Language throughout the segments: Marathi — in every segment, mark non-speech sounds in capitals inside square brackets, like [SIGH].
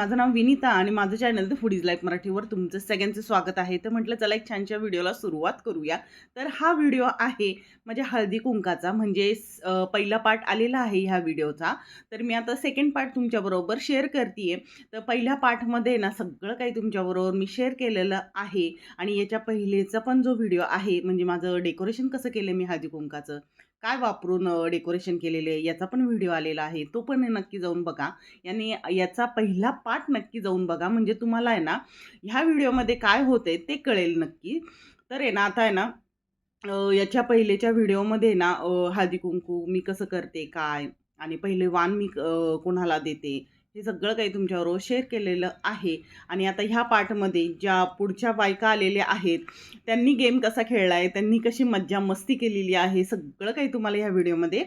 माझं नाव विनीता आणि माझं channel the food is life मराठीवर तुमचं सगळ्यांचं स्वागत आहे. तर म्हटलं चला एक छानशा व्हिडिओला सुरुवात करूया. तर हा व्हिडिओ आहे माझ्या हळदी कुंकाचा म्हणजे पहिला पार्ट आलेला आहे ह्या व्हिडिओचा. तर मी आता सेकंड पार्ट तुमच्याबरोबर शेअर करते तर पहिल्या पार्टमध्ये ना सगळं काही तुमच्याबरोबर मी शेअर केलेलं आहे. आणि याच्या पहिलेचा पण जो व्हिडिओ आहे म्हणजे माझं डेकोरेशन कसं केलं मी हळदी कुंकाचं? काय वापरून डेकोरेशन केलेले आहे? याचा पण व्हिडिओ आलेला आहे. तो पण नक्की जाऊन बघा. याने याचा पहिला पार्ट नक्की जाऊन बघा. म्हणजे तुम्हाला आहे ना ह्या व्हिडिओमध्ये काय होते ते कळेल नक्की. तर आहे ना आता आहे ना याच्या पहिलेच्या व्हिडिओमध्ये ना हळदी कुंकू मी कसं करते काय? आणि पहिले वाण मी कोणाला देते? हे सगळं काही तुमच्याबरोबर शेअर केलेलं आहे. आणि आता ह्या पार्टमध्ये ज्या पुढच्या बायका आलेल्या आहेत त्यांनी गेम कसा खेळला आहे त्यांनी कशी मज्जा मस्ती केलेली आहे सगळं काही तुम्हाला ह्या व्हिडिओमध्ये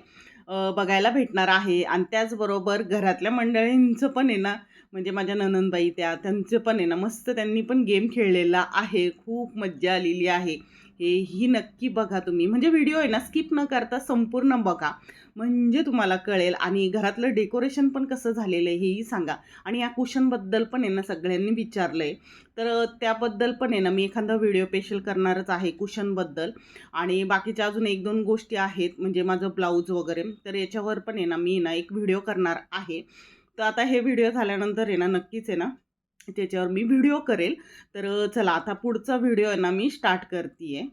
बघायला भेटणार आहे. आणि त्याचबरोबर घरातल्या मंडळींचं पण आहे ना म्हणजे माझ्या ननंदबाई त्या त्यांचं पण आहे ना मस्त त्यांनी पण गेम खेळलेला आहे. खूप मज्जा आलेली आहे. हे ही नक्की बघा तुम्ही. म्हणजे व्हिडिओ आहे ना स्किप न करता संपूर्ण बघा. म्हणजे तुम्हाला कळेल. आणि घरातलं डेकोरेशन पण कसं झालेलं आहे हेही सांगा. आणि या कुशनबद्दल पण आहे ना सगळ्यांनी विचारलं आहे तर त्याबद्दल पण आहे ना मी एखादा व्हिडिओ स्पेशल करणारच आहे कुशनबद्दल आणि बाकीच्या अजून एक दोन गोष्टी आहेत म्हणजे माझं ब्लाऊज वगैरे. तर याच्यावर पण आहे ना मी ना एक व्हिडिओ करणार आहे. तर आता हे व्हिडिओ झाल्यानंतर आहे ना नक्कीच आहे ना त्याच्यावर मी व्हिडिओ करेल. तर चला आता पुढचा व्हिडिओ आहे ना मी स्टार्ट करते आहे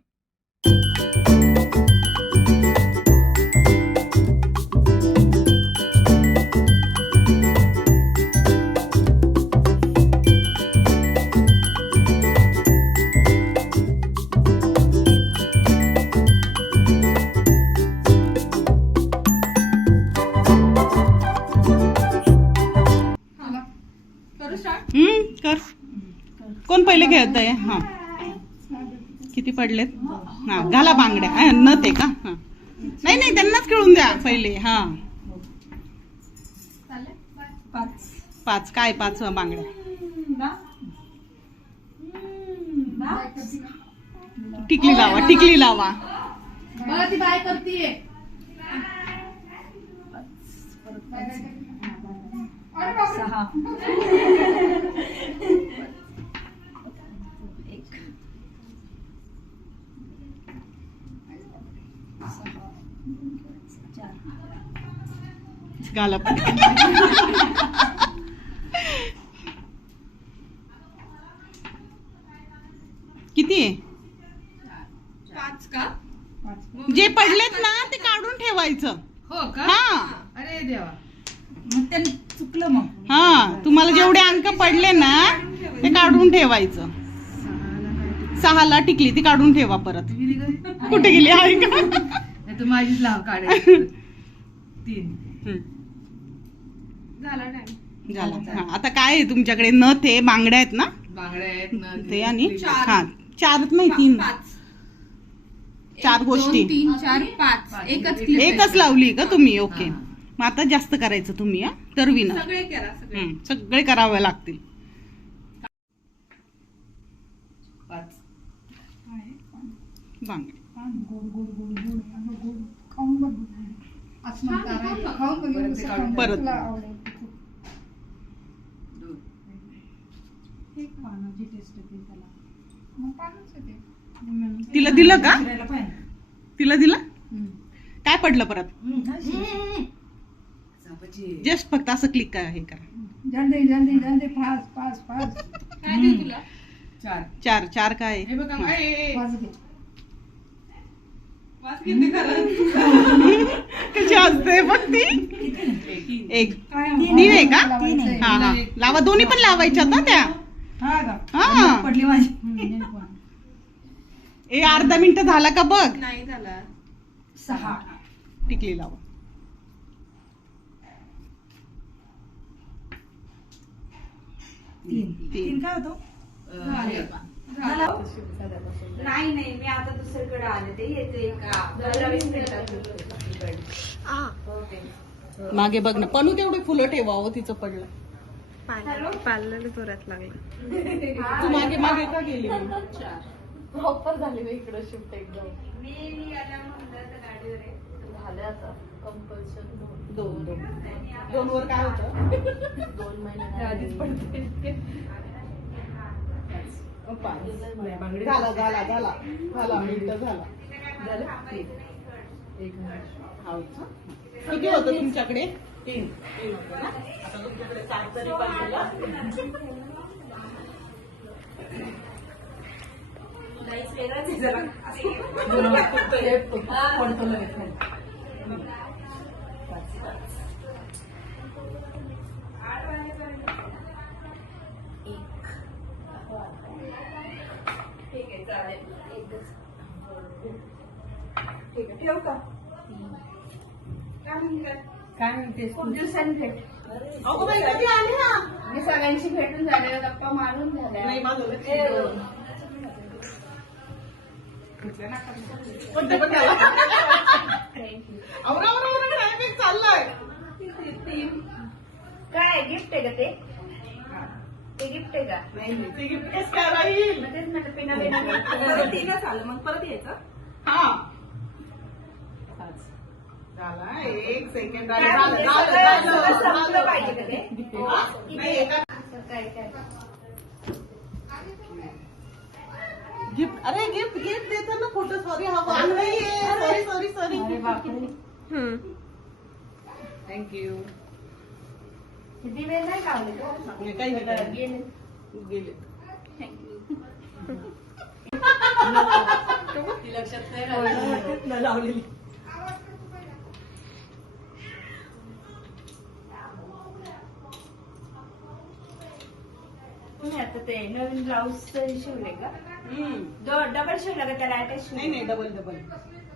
किती पडलेत? हां घाला बांगड्या. न ते का? हां. नाही नाही त्यांनाच खेळून द्या पहिले. हां. पाच. पाच काय पाच बांगड्या? टिकली लावा टिकली लावा. बाय करतीये. सहा. [LAUGHS] पण किती? आहे पाच का? जे पडलेत ना ते काढून ठेवायचं. हो का? हा. अरे देवा. मग चुकलं मग. हा तुम्हाला जेवढे अंक पडले ना ते काढून ठेवायचं. सहाला टिकली ती काढून ठेवा परत. कुठे गेली आहे का? नाही तर माझीच लाव काढायची [LAUGHS] तीन. हम्म, झाला टाइम झाला. हा, आता काय आहे तुमच्याकडे? न ते बांगड्या आहेत ना? बांगड्या आहेत ना ते आणि चार. हा चार नाही तीन. चार गोष्टी. तीन चार पाच. एकच clip आहे. एकच लावली का तुम्ही? ओके. हा. मग आता जास्त करायचं तुम्ही हा? तर विना सगळे करा सगळे. हम्म, सगळे करावे लागतील. पाच. परत ते काढून परत. दोन तिला दिलं का? तिला दिलं? काय पडलं परत? जस्ट फक्त असं क्लिक करा हे करा. जल्दी जल्दी जल्दी फास्ट फास्ट फास्ट काय देऊ तुला? चार. चार चार काय? हे बघा. ए, ए, ए. फास्ट घे वाच किती करा कशी असते बघ ती. एक. तीन. आहे का. हा हा. लावा. दोन्ही पण लावायच्यात ना त्या. हा पडली माझी. ए अर्धा मिनिट झाला का बघ? नाही झाला. सहा. टिकली लावा. तीन. तीन. तीन काय होतो? अं. नाही नाही मी आता दुसरीकडे आले. ते येते का? मागे बघ ना पणू तेवढे फुलं ठेवावं तिचं पडलं. पार्लर जोरात लागलं. तू मागे मागे का गेली? प्रॉपर झाले मी इकडे शिफ्ट एकदम. झालं आता कंपल्सरी दोन. दोन दोन. वर काय होतं? दोन महिने आधीच पडते. झाला झाला झाला. झाला मिनिट झाला. झालं? एक मिनिट. हो? किती होतं तुमच्याकडे? तीन तीन होतं ना? आता तुमच्याकडे सात तरी पाहिजे. ठीक आहे चालेल. ठीक आहे ठेव का? काय म्हणताय काय म्हणते खूप दिवसांनी भेट. अगो बाई कधी आली ना मी सगळ्यांशी भेटून झाल्या गप्पा मारून झाल्या. नाही माझं लक्ष ए, नाही. पण ते पण त्याला. thank you. आवरा आवरा आवरा ट्रॅफिक चाललाय. काय गिफ्ट आहे का ते? ते गिफ्ट आहे का? नाही नाही, ते gift कसं काय राहील? मग तेच म्हटलं पिना बिना परत तीनच आलं मग परत यायचं? हा पाच. झाला एक सेकंड काय झालं म्हणजे झालं सगळं- झालं सगळं संपलं झालं. पाहिजे का ते? हा? नाही एका असं काय काय? गिफ्ट अरे गिफ्ट गिफ्ट देताना फोटो सॉरी हा नाहीये. सॉरी सॉरी सॉरी थँक्यू किती वेळ नाही लावले काही. गेले. गेले. [LAUGHS] ती लक्षात नाही. लावलेली आता ते नवीन ब्लाऊज शिवले का? हम्म. दो डबल शिवलं का त्याला अटॅच नाही नाही डबल डबल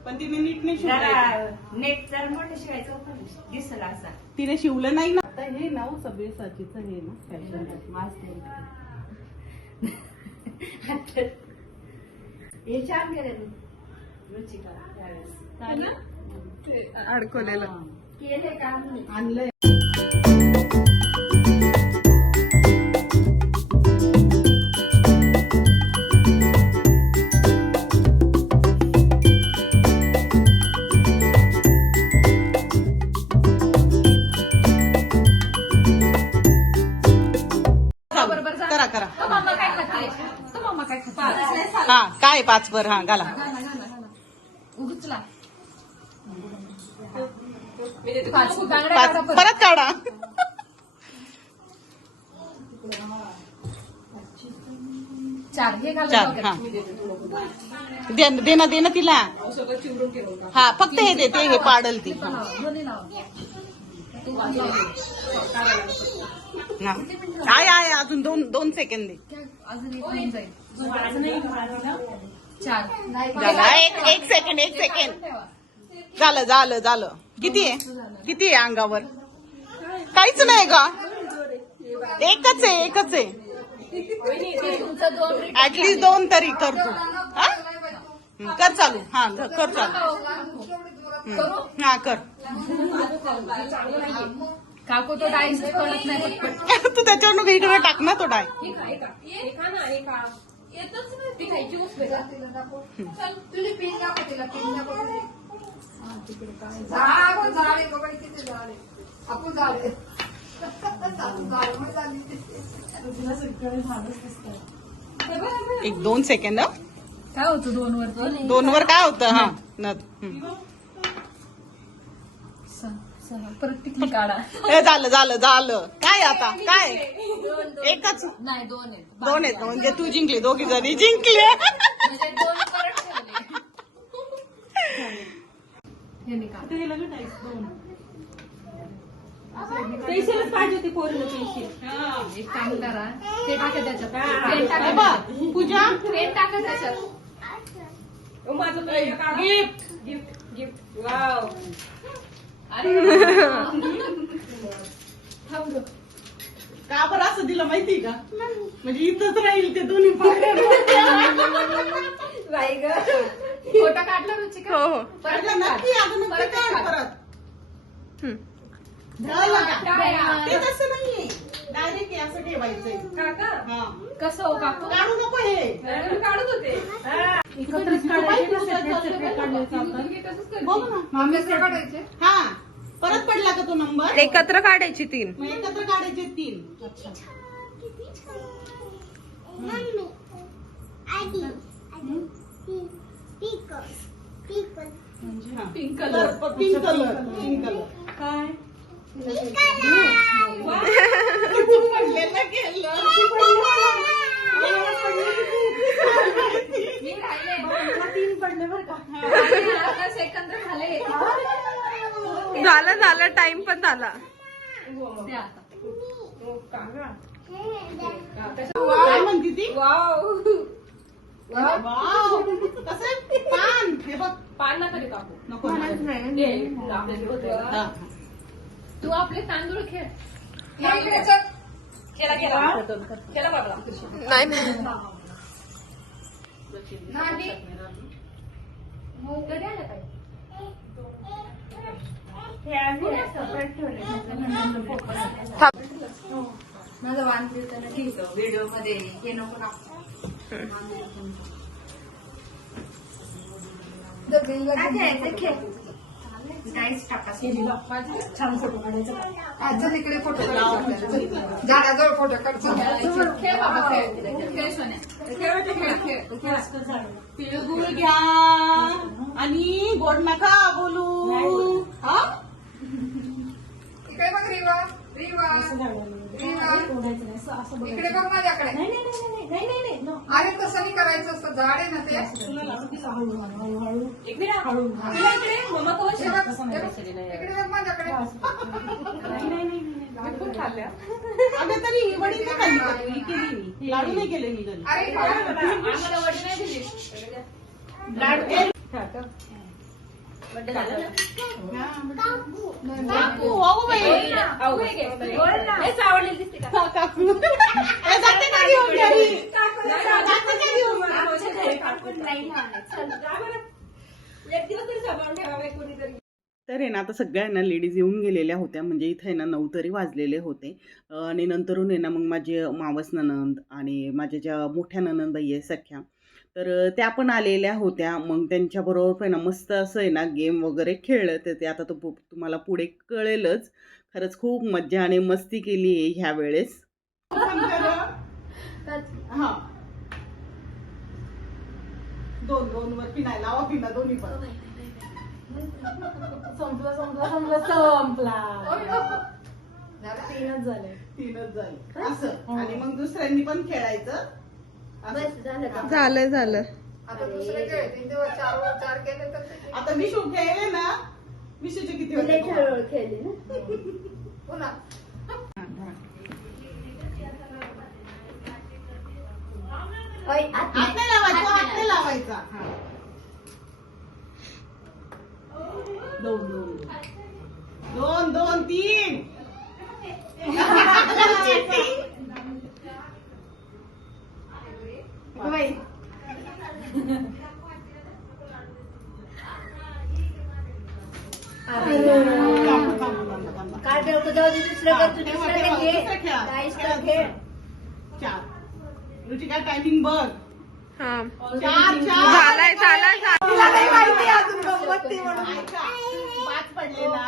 पण तिने नीट नाही शिवलं नेट जर मोठं शिवायचं होतं दिसल असा. तिने शिवलं नाही ना. आता हे नाव सगळे साचीचं हे ना फॅशन हे छान केलं मी. रुचिका त्यावेळेस. अडकवलेलं. केले काम. आणलंय. हा काय पाच वर हा घाला पाच परत. काढा चार हे घालून चार बघा. हा दे दे ना दे ना तिला? हा फक्त हे देते हे पाडल ती. आहे आहे अजून दोन दोन सेकंद दे झाला. एक एक सेकंड एक सेकंड. झालं झालं झालं. किती आहे? किती आहे अंगावर? काहीच नाही का? एकच आहे एकच आहे. ऍटलीस्ट दोन तरी कर तू. कर चालू. हा कर चालू. हं. कर. काकू [LAUGHS] तू त्याच्यावर इकडे टाक ना तो डाय. खा. ती खायची गोष्ट आहे. तुझी पिन दाखव तिला पिन दाखव तुझी. झाड आहे, झाड आहे, बघा किती झाड आहे. आपण झाड आहे. झाली. एक दोन सेकंद. काय होतं दोन वर दोन वर काय होतं हा न हं. परत टिकली काढा. हे झालं झालं झालं. काय आता? काय? एकच? नाही दोन आहेत. दोन आहेत म्हणजे तू जिंकली दोघी जणी जिंकले. म्हणजे दोन परत ठेवले. हे नाही काढ. पेन्सिलच पाहिजे होती पोरीला पेन्सिल एक काम करा. ते टाका त्याच्यात. पेन टाका बघ, पूजा. पेन टाका त्याच्यात. माझं गिफ्ट. का बरं असं दिलं माहिती का? म्हणजे इथंच राहील ते दोन्ही बाई ग. फोटो काढला रुचिका? हो हो. परत नक्की आता नक्की परत काढ काढ. परत झालं. का? काय? ते तसं नाहीये. डायरेक्ट असं ठेवायचंय. काका हा. कसं हो काकू काढू नको हे. काढत होते? बघ ना मामी असं काढायचे? हा. परत पडला का तो नंबर एकत्र काढायची तीन. मग एकत्र काढायचे तीन. हा. Pink colour pink colour pink colour काय? पडलेलं तीन पडले बरं का. सेकंद झाले झालं झालं टाइम पण झाला. हो, ती आपले तांदूळ खेळ. नाही नाही. हो कधी आलं काय माझं. वांदे त्याला ठीक व्हिडिओमध्ये हे नको ना छान फोटो काढायचा. आजचा तिकडे फोटो काढायचा झाडाजवळ फोटो काढतो खेळ खेळ. तिळगुळ घ्या. आणि गोड नका बोलू. हा इकडे बघ रिवा इकडे बघ माझ्याकडे अरे तसं नाही करायचं असतं झाड आहे ना ते इकडे हळू इकडे मम्मा कवर हे बघ, हे बघ. इकडे बघ माझ्याकडे खूप खाल्ल्या अगं तरी ही वडी नाही खाल्ली? ही केली मी. लाडू नाही केले मी अरे खाऊ. आम्हाला वडी नाही दिली लाडू. बड्डे झालं ना? काकू, अहो बाई. अहो, घे. हेच आवडलेली दिसते का? हा, काकू. ए, जाते का घेऊन घरी. जाते का घेऊन. एक दिवस तरी सांभाळून ठेवावे कोणीतरी. तर आहे ना आता सगळ्यांना लेडीज येऊन गेलेल्या होत्या. म्हणजे इथे आहे ना नऊ तरी वाजलेले होते. अं, आणि नंतरून आहे ना मग माझे मावस ननंद आणि माझ्या ज्या मोठ्या ननंदबाई आहे सख्या तर त्या पण आलेल्या होत्या. मग त्यांच्याबरोबर पण ना मस्त असं आहे ना गेम वगैरे खेळलं तर ते आता तो तुम्हाला पुढे कळेलच. खरंच खूप मज्जा आणि मस्ती केली आहे ह्या वेळेस. हा. दोन दोन वर पिना लावा पिना दोन्ही पण. संपला संपला संपला संपला. तीनच झाले. असं. आणि मग दुसऱ्यांनी पण खेळायचं. झालं झालं आता दुसरे खेळ तीन दिवस चार वर चार केले तर ते- आता विशू खेळले ना विशूचे किती होते? पुन्हा हात नाही लावायचा हात नाही लावायचा. हा. दोन दोन. दोन दोन तीन थांब, थांब, थांब, थांब. काय ठेवतो तेव्हा ते दुसरं कर, तू तेव्हा, दुसरं तेव्हा, घे. दुसरं खेळा. काहीच खेळा तर खेळ. दुसरं. चार. रुचिका टायमिंग बघ. हा. चार चार. झालाय झालाय तिला नाही माहिती अजून गंमत ती म्हणून. ऐका, पाच पडले ना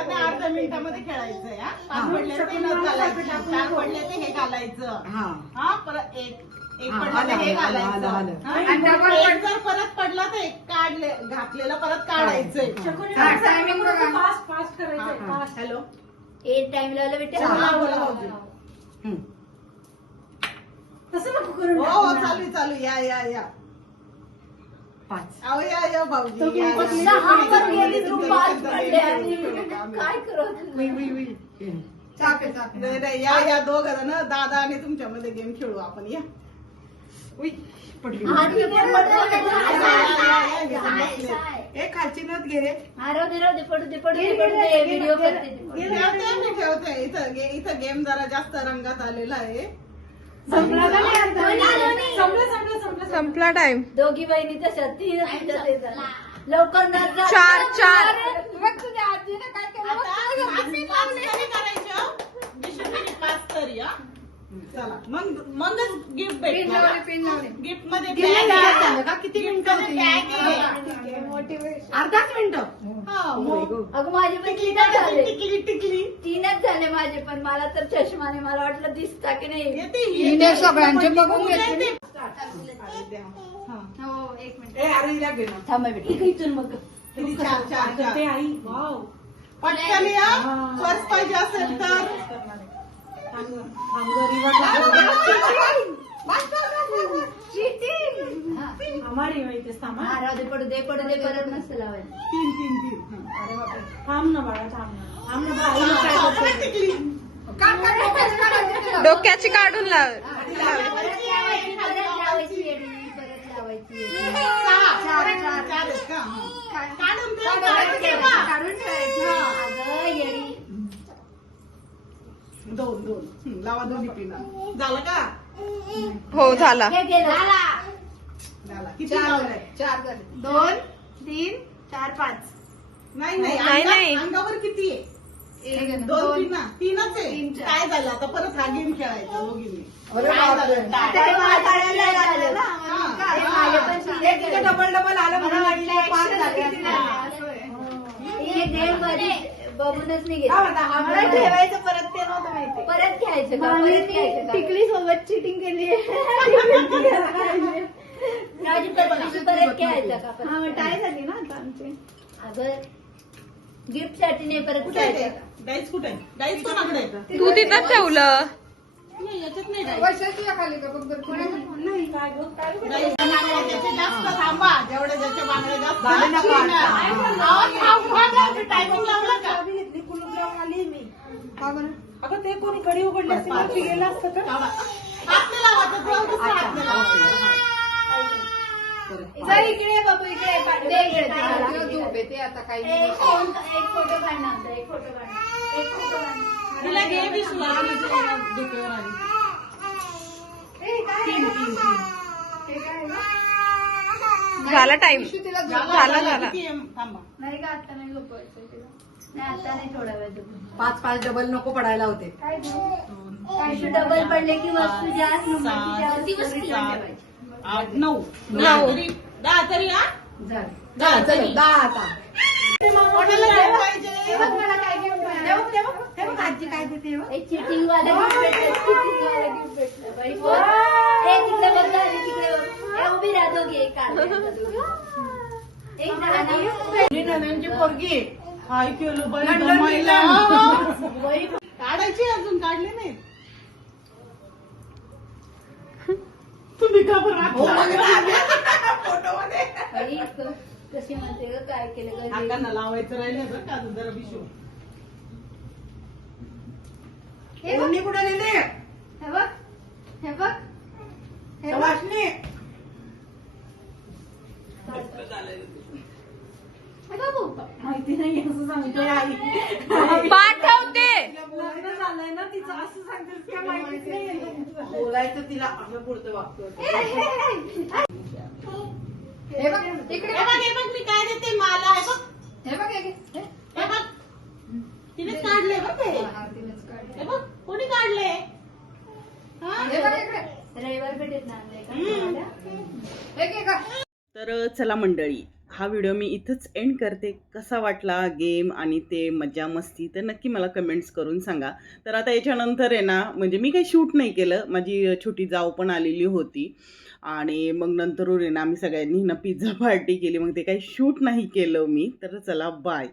एका अर्ध्या मिनिटामध्ये खेळायचंय हा. पाच पडले ते न घालायचं. चार पडले ते हे घालायचं. हा. परत एक. एक पडलं तर हे घालायचं. हा? आणि डबल एक जर परत पडला तर एक काढले घातलेलं परत काढायचंय. हा, timing बघा. फास्ट फास्ट करायचंय हा, फास्ट हॅलो एक टाइम लावला बेटा. बोला बोला. भाऊजी हं. तसं नको करू हो हो चालू आहे, चालू. आहे. या या. या अहो या या भाऊजी. या, या. सहा वर गेली तू पाच पडले आणि. चाके चाके नाही, नाही, या या दोघ जण दादा आणि तुमच्यामध्ये गेम खेळू आपण या. उई, पडली. ए, खालची घे रे हा. ठेवते इथं गे- इथं गेम जरा जास्त रंगात आलेला आहे संपला का नाही आता? कोणी आलं नाही. संपलं संपलं संपलं संपला टाइम दोघी बहिणी तशा ती तिथं ते झालं. लवकर जा. चार, चार. पाच. तरी करायचं. विशूने पाच तरी, हा? चला. मग मगच गिफ्ट भेट. गिफ्टमध्ये किती bag वेळात आहे. झालं का? किती Gift मिनिटं मध्ये होती? bag आहे. अर्धाच मिनिट? हा, हो. अगं माझे पण टिकली तीनच झाले. टिकली टिकली. तीनच झाले माझे पण मला तर चष्माने मला वाटलं दिसता की नाही. येते हिने सगळ्यांचे बघून येते. घेतले. हा. हो एक मिनिट. ए अरे हिला घे ना. थांबा बेटी इथून मग. चार चार चार. पटकन या. पर्स पाहिजे असेल तर. पडू दे परत नसतं लावायचं तीन तीन तीन. अरे बापरे. थांब ना बाळा थांब ना थांब ना बाळा हिला काय करते? परत टिकली काढ, काढ, काढ, काढ, काढ, काढ. डोक्याची काढून लाव. काढून ठेवायची. अगं दोन दोन हं, लावा दोन्ही पिना झालं का हो झाला किती चार लावलंय झाले, चार झाले. दोन तीन चार पाच नाही नाही नाही, अंगा- नाही. अंगावर किती आहे एक दोन दोन पिना तीनच आहे तीन, चार. काय झालं आता परत हा गेम खेळायचा दोघींनी अरे काय बापरे. झालं? आता मला काढायला झालं. हे माझे पण तीन एक तिथे झाले. डबल डबल आलं म्हणून वाटलं पाच झाले किती असणार. झाले? असं आहे. हे गेममध्ये बघूनच मी घेतलं हा ठेवायचं परत ते नव्हतं माहिती. परत घ्यायचं का? परत घ्यायचं का? टिकली सोबत चिटिंग केली [LAUGHS] परत घ्यायचं का? परत टाय झाली ना आता आमची. अगं गिफ्टसाठी नाही परत कुठे आहे घ्यायचं. ते? डाईस कुठे आहे? डाईस कोणाकडे आहे? तू तिथं ठेवलं. नाही, याच्यात नाही डाईस. डाईस जास्त थांबा. जेवढे ज्याचे बांगडे जास्त. अहो, ना, ते लावलं का चावी घेतली कुलूप लावून आली मी का बरं? अगं ते कोणी कडी उघडली असते वरती गेलं असतं का. चल इकडे बाबू इकडे ते ये, इकडे ते पाठीमागे. हातीवर झोप येते आता काही एक फोन- एक फोटो काढ ना आमचा, एक फोटो काढ एक फोटो काढ तिला घे डोक्यावर आली. झोप झाला, झाला, झाला. झाला. नाही का आता नाही झोपवायचं तिला. नाही आता नाही थोडा वेळ झोपवायचं. पाच पाच डबल नको पडायला होते. डबल पडले की वस्तू जास्त नंबरची जास्त सात, वस्तू सात, ठेवायची. आठ नऊ. नऊ. तरी- दहा तरी हा? झालं. दहा चलो दहा आता. कोणाला काय पाहिजे हे बघ आजी काय देते हे बघ. एक चिटिंग वाला गिफ्ट भेटलं चिटिंग वाला गिफ्ट भेटलं. बाई बोल. ए तिकडे बघ तिकडे बघ. उभी राहा दोघी एक काढ एक जण ही नव्यांची पोरगी काय केलं बाई काढायची अजून काढले नाही तुम्ही का बरं हो, क- कशी म्हणते ग काय केलं ग हातांना लावायचं राहिलं बरं का अजून जरा कोणी कुठे नेले? हे बघ. हे बघ. हे बघ. हे माहिती नाही असं सांगते आई पाठवते. लग्न झालंय ना तिचं असं सांगतेस काय माहितीच नाही बोलायचं तिला आपलं पुढचं वागतो हे बघ इकडे बघ. हे बघ मी काय देते मला हे बघ. हे बघ हे बघ. तिनेच काढले बघ ते हा, तिनेच काढले. हे बघ कोणी काढले हा? हे बघ इकडे रविवार पेठेत ना आणलंय का हम्म. तुम्हाला? हे घे का तर चला मंडळी हा व्हिडिओ मी इथंच एंड करते. कसा वाटला गेम आणि ते मजा मस्ती तर नक्की मला कमेंट्स करून सांगा. तर आता याच्यानंतर आहे ना म्हणजे मी काही शूट नाही केलं. माझी छोटी जाव पण आलेली होती. आणि मग नंतरून आहे ना आम्ही सगळ्यांनी ना पिझ्झा पार्टी केली. मग ते काही शूट नाही केलं मी. तर चला बाय